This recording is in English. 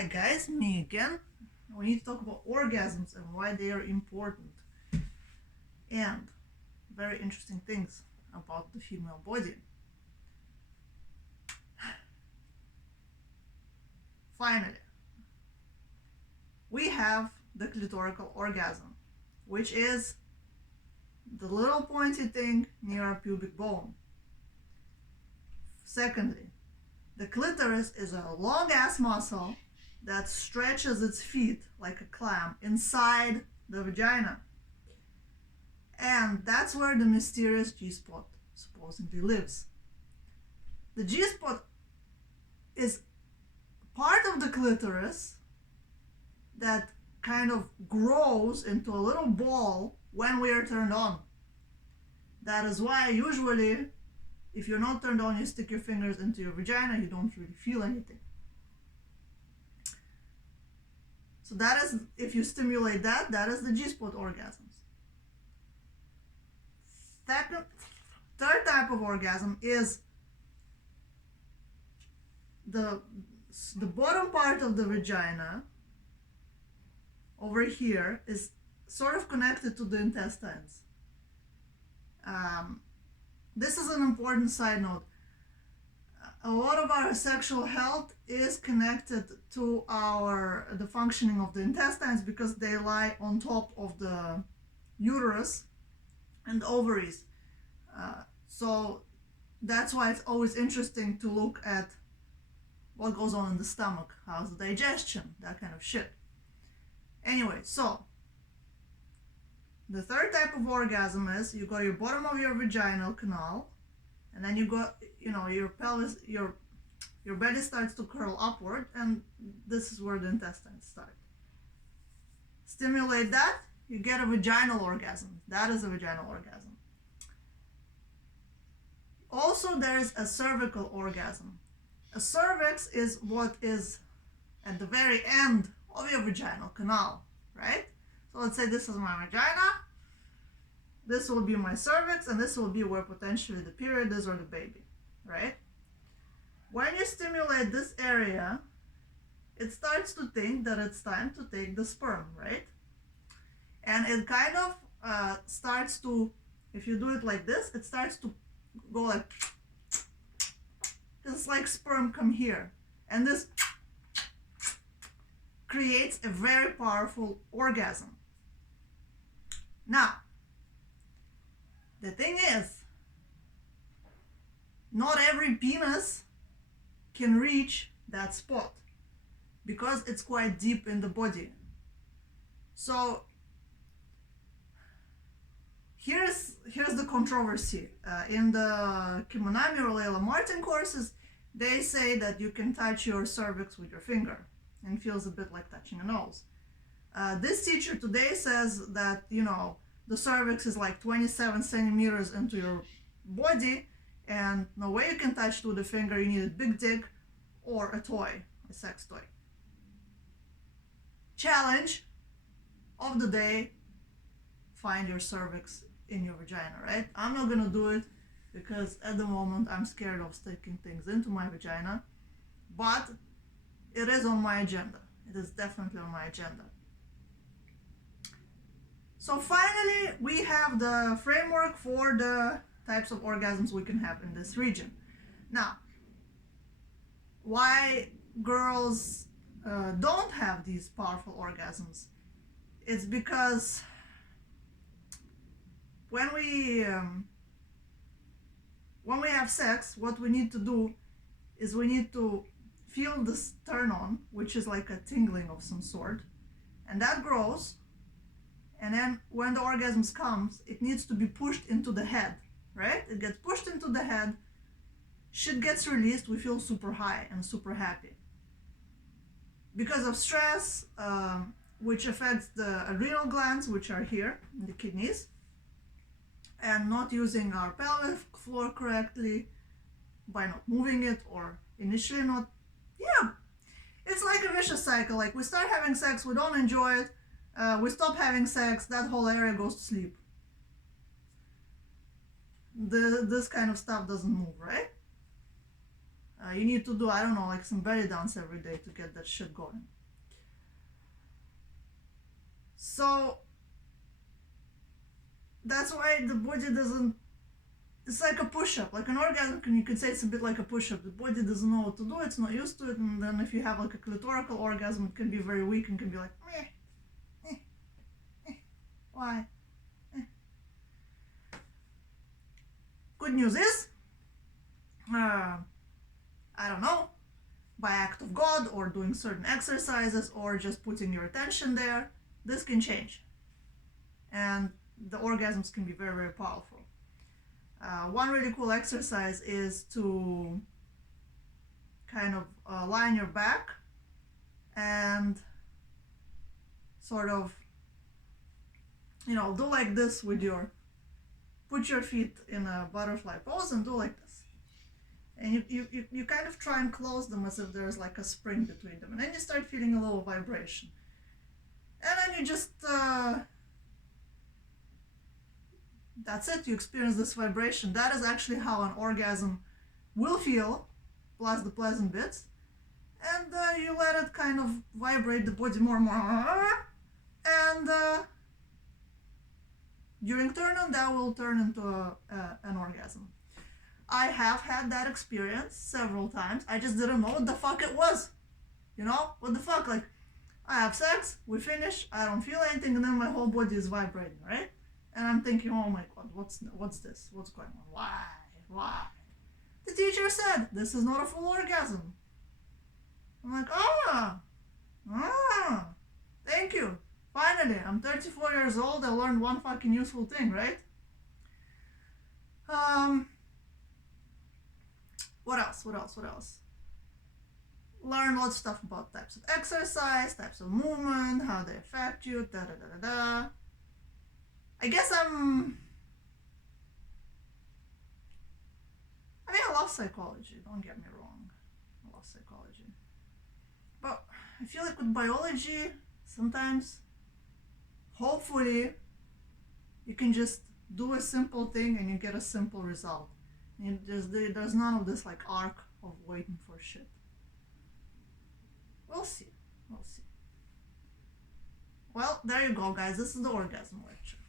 Hi guys, me again. We need to talk about orgasms and why they are important and very interesting things about the female body. Finally, we have the clitorical orgasm, which is the little pointy thing near our pubic bone. Secondly, the clitoris is a long ass muscle that stretches its feet like a clam inside the vagina. And that's where the mysterious G-spot supposedly lives. The G-spot is part of the clitoris that kind of grows into a little ball when we are turned on. That is why usually if you're not turned on, you stick your fingers into your vagina, you don't really feel anything. So that is, if you stimulate that, that is the G-spot orgasms. Third type of orgasm is the bottom part of the vagina over here is sort of connected to the intestines. This is an important side note. A lot of our sexual health is connected to the functioning of the intestines because they lie on top of the uterus and ovaries. So that's why it's always interesting to look at what goes on in the stomach, how's the digestion, that kind of shit. Anyway, so the third type of orgasm is you got your bottom of your vaginal canal, and then you got, your pelvis, your belly starts to curl upward, and this is where the intestines start. Stimulate that, you get a vaginal orgasm. That is a vaginal orgasm. Also, there's a cervical orgasm. A cervix is what is at the very end of your vaginal canal, right? So let's say this is my vagina, this will be my cervix, and this will be where potentially the period is or the baby, right? When you stimulate this area, it starts to think that it's time to take the sperm, right? And it kind of starts to, if you do it like this, it starts to go like, it's like sperm come here. And this creates a very powerful orgasm. Now, the thing is, not every penis can reach that spot because it's quite deep in the body. So here's the controversy. In the Kimonami or Layla Martin courses, they say that you can touch your cervix with your finger and feels a bit like touching a nose. This teacher today says that, the cervix is like 27 centimeters into your body, and no way you can touch to the finger. You need a big dick or a toy, a sex toy. Challenge of the day, find your cervix in your vagina, right? I'm not gonna do it because at the moment I'm scared of sticking things into my vagina, but it is on my agenda. It is definitely on my agenda. So finally, we have the framework for the types of orgasms we can have in this region. Now, why girls don't have these powerful orgasms? It's because when we have sex, what we need to do is we need to feel this turn on, which is like a tingling of some sort, and that grows. And then when the orgasm comes, it needs to be pushed into the head, right? It gets pushed into the head, shit gets released, we feel super high and super happy. Because of stress, which affects the adrenal glands, which are here in the kidneys, and not using our pelvic floor correctly by not moving it or initially not, it's like a vicious cycle. Like we start having sex, we don't enjoy it, we stop having sex, that whole area goes to sleep. This kind of stuff doesn't move, right? You need to do, I don't know, like some belly dance every day to get that shit going. So that's why the body doesn't, it's like a push-up, like an orgasm. You could say it's a bit like a push-up. The body doesn't know what to do, it's not used to it, and then if you have like a clitorical orgasm, it can be very weak and can be like, meh, eh, eh, why? Eh. Good news is, I don't know, by act of God or doing certain exercises or just putting your attention there, this can change. And the orgasms can be very, very powerful. One really cool exercise is to kind of lie on your back and sort of, do like this with put your feet in a butterfly pose and do like this. And you kind of try and close them as if there's like a spring between them. And then you start feeling a little vibration. And then you just, that's it, you experience this vibration. That is actually how an orgasm will feel, plus the pleasant bits. And you let it kind of vibrate the body more and more. And during turn on, that will turn into an orgasm. I have had that experience several times. I just didn't know what the fuck it was. What the fuck? Like, I have sex, we finish, I don't feel anything, and then my whole body is vibrating, right? And I'm thinking, oh my god, what's this? What's going on? Why? The teacher said, this is not a full orgasm. I'm like, thank you. Finally, I'm 34 years old, I learned one fucking useful thing, right? What else? Learn lots of stuff about types of exercise, types of movement, how they affect you, I guess I love psychology, don't get me wrong. I love psychology. But I feel like with biology, sometimes, hopefully, you can just do a simple thing and you get a simple result. And there's none of this like arc of waiting for shit. We'll see. Well, there you go, guys. This is the orgasm lecture.